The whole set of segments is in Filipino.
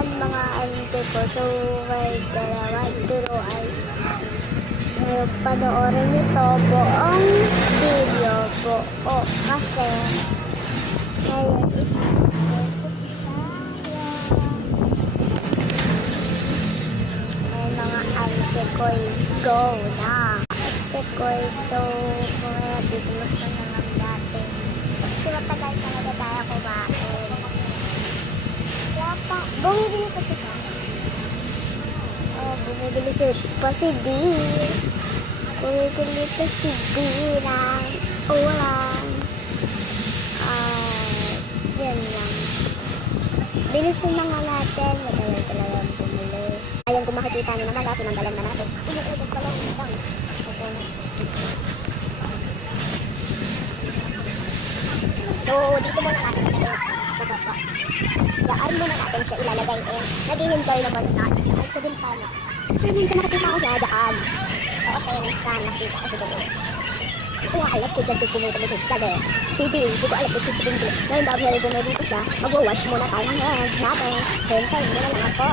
Ayan mga ante ko. So, may dalawang turuan. Panoorin nyo to buong video buo kasi ngayon is ayan mga ante ko, go na ante ko. So, kaya biglos na naman dati kasi matagal talaga tayo kumain. Kaya pa, bumibili pa siya. Bumibili pa si D. Bumibili pa si D ng ulam. Yan lang. Bilisin na nga natin. Matagal talagang bumili. Ayan, kung makikita nyo naman, tinanggalan na natin. Ulit-ulit pala yung utang. So, dito muna natin sa baba. Yaan muna natin siya ilalagay naghihintay naman natin. Ay, sa bintana. Kasi minsan nakakita ko siya dyan. Okay, minsan nakita ko siya doon. Hindi ko alam kung saan ito pumutulit. Sabi, CD, hindi ko alam kung saan ito pumutulit. Ngayon bago na bumili siya, mag-wash muna tayo ng hands natin. Hintay muna lang ako.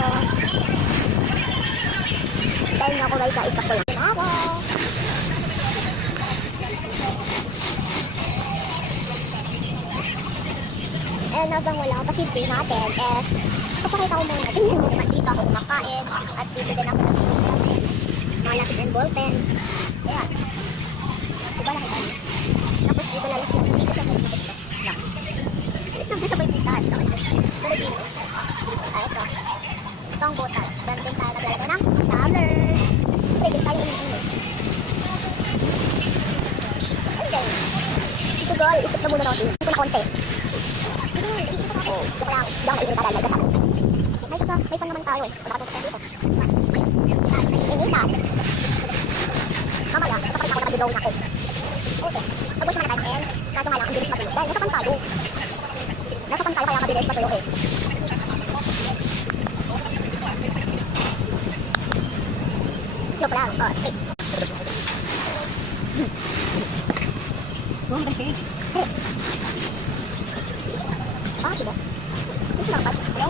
Hintayin niyo ako guys, sa istak ko lang. Ako! And habang wala akong pasimple natin, papakita ko muna. Tingnan mo naman dito ako kumakain. At dito din ako nagsusunod. Mga lapis and ballpen. Ayan. Diba nakita niyo? Tapos dito lalas dito. Dito siya dito. Yan. Ito ang sabay butas. Pero dito. Ito. Ito ang butas. Doon din tayo naglalagay ng tumbler. Pwede din tayo ulit. And then, ito guys, isip na muna natin. Ito na konti. Oh, joke lang. Diyan ka iinit talaga. May pan naman tayo eh. Nakatungkot tayo dito. Initan. Mamaya, kapag ako nakabilaw na ako. Okay. Pag-wash naman tayo and kaso nga lang, ang bilis matuloy. Dahil nasa pan tayo. Nasa pan tayo kaya kabilis matuloy eh. Joke lang. Oh, okay. Wow, okay. Ah, diba? Ito lang ba? Hello?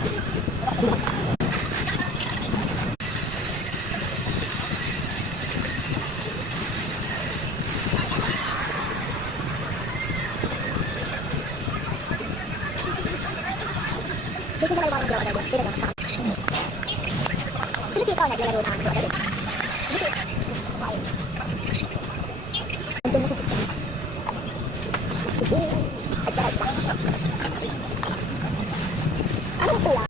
Dito na kayo mga mag-laro na dito. Sino dito ang naglalaro na ang dito? Andiyan na sa picture. Sige. At saka. Anong pula?